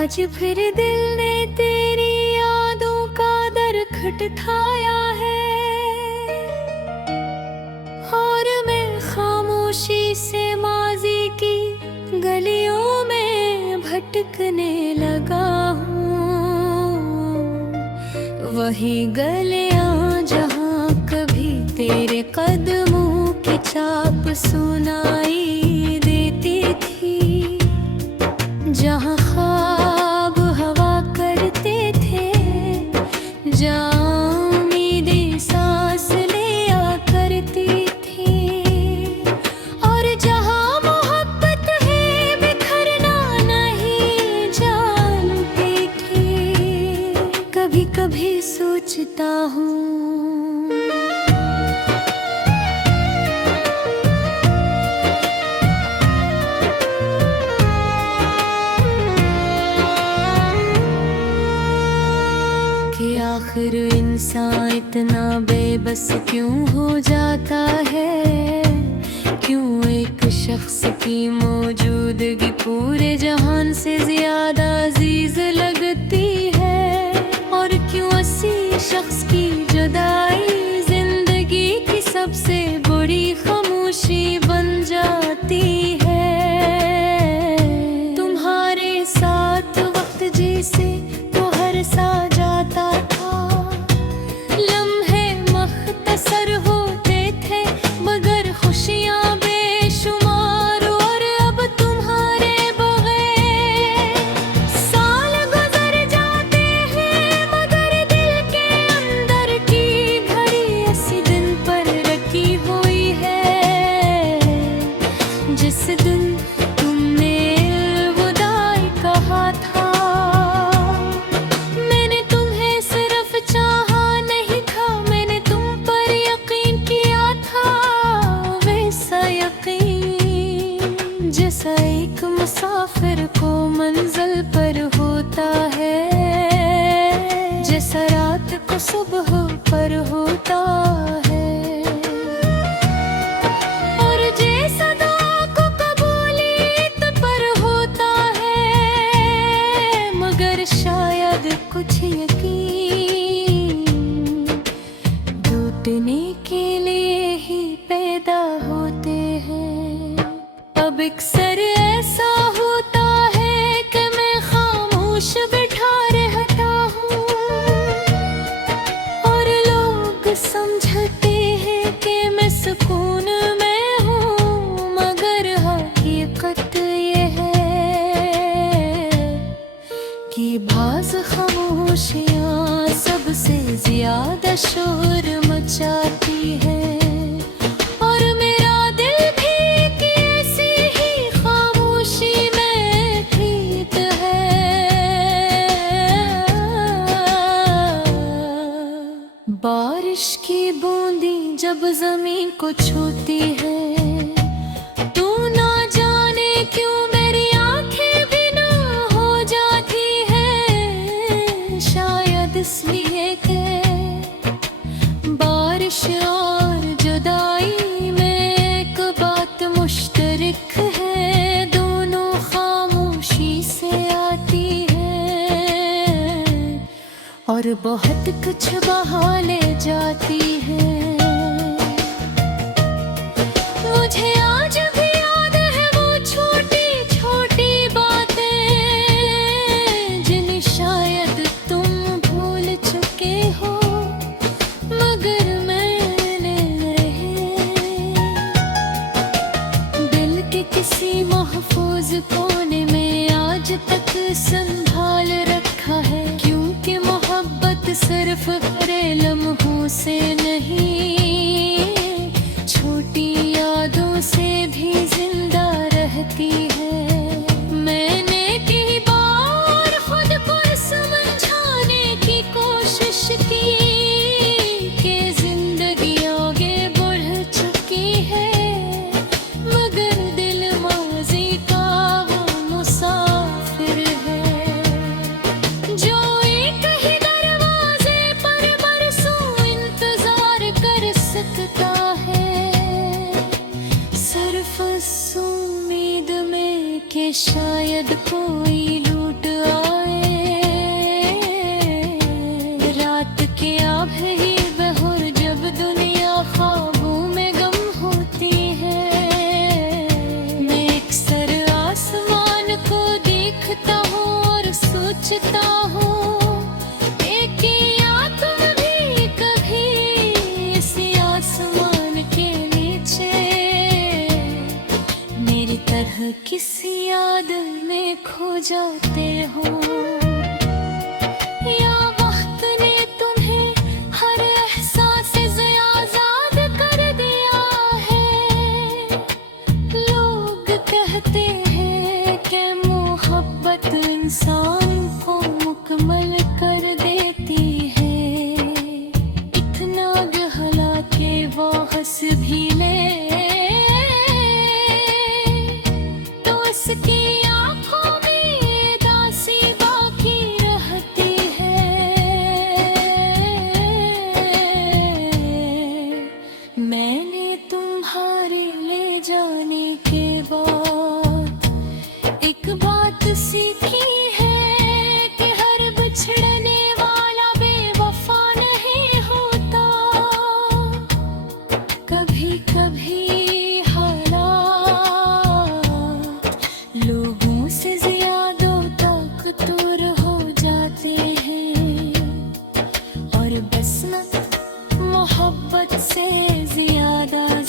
आज फिर दिल ने तेरी यादों का दर खटखटाया है, और मैं खामोशी से माजी की गलियों में भटकने लगा हूँ। वही गलियाँ जहाँ कभी तेरे कदमों की चाप सुनाई देती थी, जहाँ ख्वाब हवा करते थे, जहाँ उम्मीदें सांस लिया करती थी, और जहाँ मोहब्बत है बिखरना नहीं जानती थी। कभी कभी सोचता हूँ कि आखिर इंसान इतना बेबस क्यों हो जाता है, क्यों एक शख्स की मौजूदगी पूरे जहान से ज्यादा अजीज लगती है, और क्यों ऐसी शख्स की जुदाई जिंदगी की सबसे बड़ी खामोशी बन जाती है। तुम्हारे साथ वक्त जैसे तो हर सा जाता था, लम्हे मख्तसर होते थे मगर खुशियाँ बेशुमार, और अब तुम्हारे बगैर साल गुजर जाते हैं, मगर दिल के अंदर की घड़ी इसी दिन पर रखी हुई है, जिस दिन तुमने अलविदाई कहा था। मैंने तुम्हें सिर्फ चाहा नहीं था, मैंने तुम पर यकीन किया था, वैसा यकीन जैसा एक मुसाफिर को मंजिल पर होता है, जैसा रात को सुबह पर होता है, और जैसा दुआ को कबूलियत पर होता है, मगर शायद कुछ यकीन टूटने के लिए ही पैदा होते हैं। अब अक्सर ऐसा होता है कि मैं खामोश बैठा रहता हूँ, और लोग समझते हैं कि मैं सुकून में हूँ, मगर हकीकत ये है कि बाज़ खामोशियाँ सबसे ज्यादा शोर मचाती है, और मेरा दिल भी एक ऐसी ही खामोशी में प्रीत है। बारिश की बूंदी जब जमीन को छूती है, तू ना जाने क्यों मेरी आंखें भी ना हो जाती है, शायद इसलिए कि बारिश और जुदाई में एक बात मुश्तरक है, दोनों खामोशी से आती है, और बहुत कुछ बहा ले जाती है। मुझे आज भी याद है वो छोटी छोटी बातें, जिन्हें शायद तुम भूल चुके हो, मगर मैंने दिल के किसी महफूज कोने में आज तक संभाल रखा है, क्योंकि मोहब्बत सिर्फ हरे लम्हों से नहीं, छोटी यादों से भी जिंदा रहती है। मैंने कई बार खुद को समझाने की कोशिश की कि जिंदगी आगे बढ़ चुकी है, मगर दिल माज़ी का वो मुसाफिर है, जो एक ही दरवाजे पर बरसों इंतजार कर सकता है, सिर्फ उस उम्मीद में कि शायद कोई लूट आ किस्मत मोहब्बत से ज्यादा